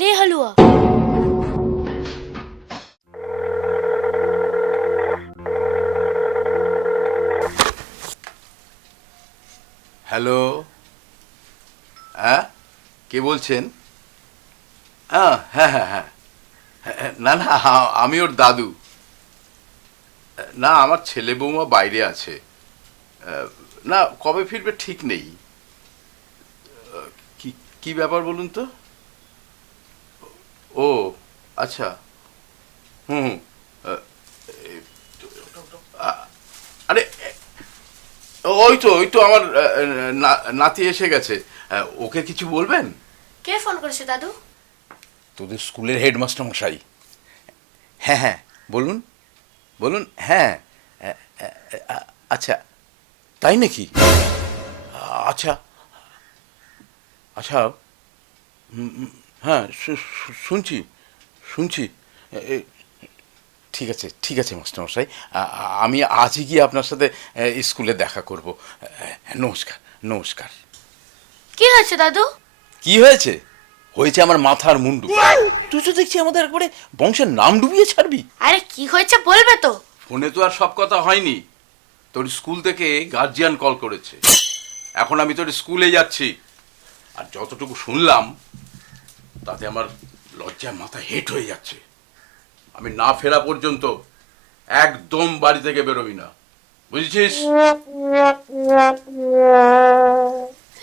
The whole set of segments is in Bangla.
ले हलवा। হ্যালো, হ্যাঁ কে বলছেন? হ্যাঁ হ্যাঁ হ্যাঁ হ্যাঁ, না না আমি ওর দাদু। না, আমার ছেলে বৌমা বাইরে আছে। না, কবে ফিরবে ঠিক নেই। কি কি ব্যাপার বলুন তো? ও আচ্ছা, হুম হুম, আরে ওই তো আমার নাতি এসে গেছে। ওকে কিছু বলবেন? কে ফোন করেছে দাদু? তোদের স্কুলের হেডমাস্টার মশাই। হ্যাঁ হ্যাঁ, বলুন বলুন। হ্যাঁ, আচ্ছা, তাই নাকি? আচ্ছা আচ্ছা, হ্যাঁ শুনছি শুনছি। এ, ঠিক আছে ঠিক আছে মাস্টারমশাই, আমি আজই গিয়ে আপনার সাথে স্কুলে দেখা করব। নমস্কার নমস্কার। কি হয়েছে দাদু? কি হয়েছে? হয়েছে আমার মাথার মুন্ডু। তুই তো দেখছি আমাদের একবারে বংশের নাম ডুবিয়ে ছাড়বি। আরে কি হয়েছে বলবে তো? ফোনে তো আর সব কথা হয়নি। তোর স্কুল থেকে গার্জিয়ান কল করেছে। এখন আমি তোর স্কুলে যাচ্ছি, আর যতটুকু শুনলাম তাতে আমার লজ্জায় মাথা হেট হয়ে যাচ্ছে। আমি না ফেরা পর্যন্ত একদম বাড়ি থেকে বেরোবি না, বুঝেছিস?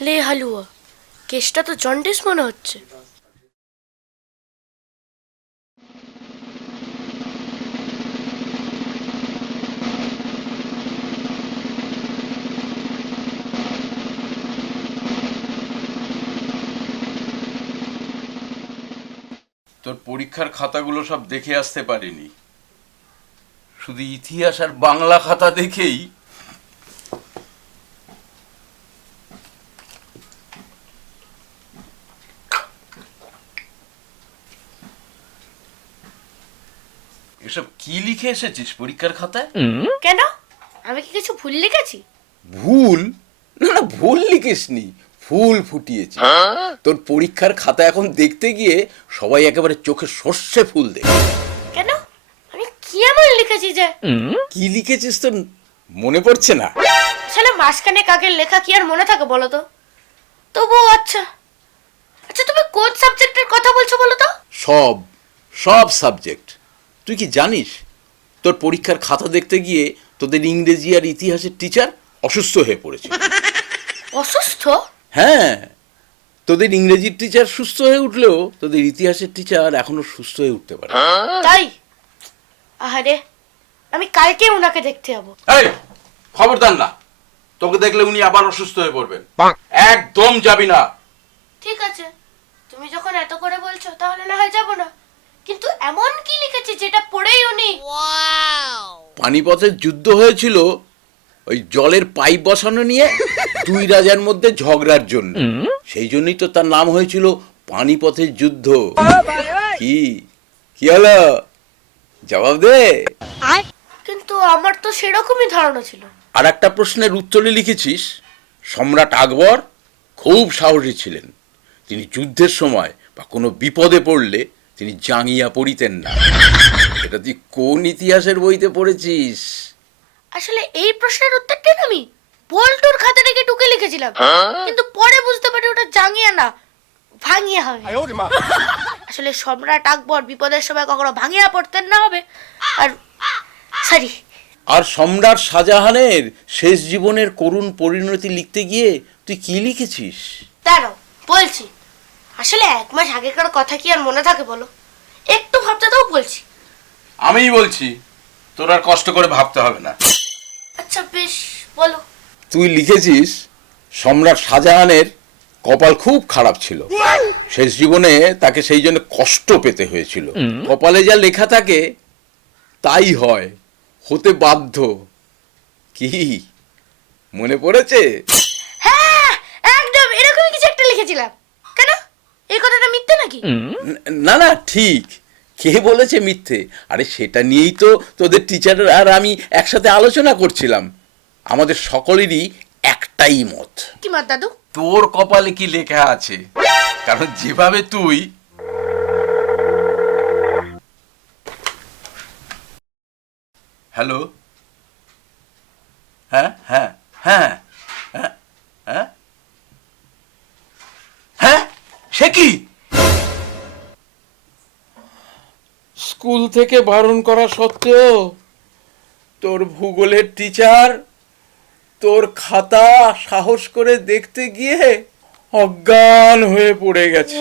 ले हलवा। কেসটা তো জন্ডিস মনে হচ্ছে। তোর পরীক্ষার খাতাগুলো সব দেখে আসতে পারিনি, শুধু ইতিহাস আর বাংলা খাতা দেখেই এসব কি লিখে এসেছিস পরীক্ষার খাতায়? কেন? আমি কি কিছু ভুল লিখেছি? ভুল? না না, ভুল লিখিসনি, ফুল ফুটিয়েছি। তোর পরীক্ষার খাতা এখন দেখতে গিয়ে সবাই একেবারে চোখে সর্ষে ফুল দেখে। কেন? আমি কি এমন লিখেছি যে? কি লিখেছিস তোর মনে পড়ছে না? আসলে মাসখানেক আগের লেখা কি আর মনে থাকে বলো তো? তবুও আচ্ছা আচ্ছা, তুমি কোন সাবজেক্টের কথা বলছো বলো তো? সব সব সাবজেক্ট। তুই কি জানিস তোর পরীক্ষার খাতা দেখতে গিয়ে তোদের ইংরেজি আর ইতিহাসের টিচার অসুস্থ হয়ে পড়েছে। অসুস্থ? হ্যাঁ, তোদের ইংরেজির টিচার সুস্থ হয়ে উঠলেও তোদের ইতিহাসের টিচার এখনো সুস্থ হয়ে উঠতে পারে। তাই? আহারে, আমি কালকে উনাকে দেখতে যাবো। এই, খবরদার না, তোকে দেখলে উনি আবার অসুস্থ হয়ে পড়বেন। একদম যাবি না। ঠিক আছে, তুমি যখন এত করে বলছো তাহলে না হয় যাবো না। কিন্তু এমন কি লিখেছি যেটা পড়েই উনি? পানিপথের যুদ্ধ হয়েছিল ওই জলের পাইপ বসানো নিয়ে দুই রাজার মধ্যে ঝগড়ার জন্য। সেই জন্যই তো তার নাম হয়েছিল পানিপথের যুদ্ধ। কি কি হলো, জবাব দে। কিন্তু আমার তো সেরকমই ধারণা ছিল। আর একটা প্রশ্নের উত্তরে লিখেছিস, সম্রাট আকবর খুব সাহসী ছিলেন। তিনি যুদ্ধের সময় বা কোনো বিপদে পড়লে তিনি জাঙ্গিয়া পড়িতেন না। এটা তুই কোন ইতিহাসের বইতে পড়েছিস? আসলে এই প্রশ্নের উত্তরটা না আমি বল্টুর খাতা থেকে টুকে লিখেছিলাম, কিন্তু পরে বুঝতে পারি ওটা জাঙ্গিয়া না, ভাঙিয়া হবে। আসলে সম্রাট আকবর বিপদের সময় কখনো ভাঙিয়া পড়তেন না হবে। আর সরি। আর সম্রাট শাহজাহানের শেষ জীবনের করুণ পরিণতি লিখতে গিয়ে তুই কি লিখেছিস? দাঁড়াও, বলছি। আসলে 1 মাস আগেকার কথা কি আর মনে থাকে বলো? একটু ভাবতে দাও, বলছি। আমিই বলছি, তোর আর কষ্ট করে ভাবতে হবে না। আচ্ছা বেশ, বলো। তুই লিখেছিস সম্রাট শাহজাহানের কপাল খুব খারাপ ছিল, শেষ জীবনে তাকে সেই জন্য কষ্ট পেতে হয়েছিল। কপালে যা লেখা থাকে তাই হয়, হতে বাধ্য। কি মনে পড়েছে? হ্যাঁ, একদম এরকমই কিছু একটা লিখেছিলাম। কেন? এই কথাটা মিথ্যে নাকি? না না, ঠিক। কে বলেছে মিথ্যে? আরে সেটা নিয়েই তো তোদের টিচার আর আমি একসাথে আলোচনা করছিলাম। আমাদের সকলেরই একটাই মত। কি মত দাদু? তোর কপালে কি লেখা আছে, কারণ যেভাবে তুই হ্যালো, হ্যাঁ হ্যাঁ হ্যাঁ হ্যাঁ হ্যাঁ হ্যাঁ, সে কি? স্কুল থেকে বারণ করা সত্ত্বেও তোর ভূগোলের টিচার তোর খাতা সাহস করে দেখতে গিয়ে অজ্ঞান হয়ে পড়ে গেছে।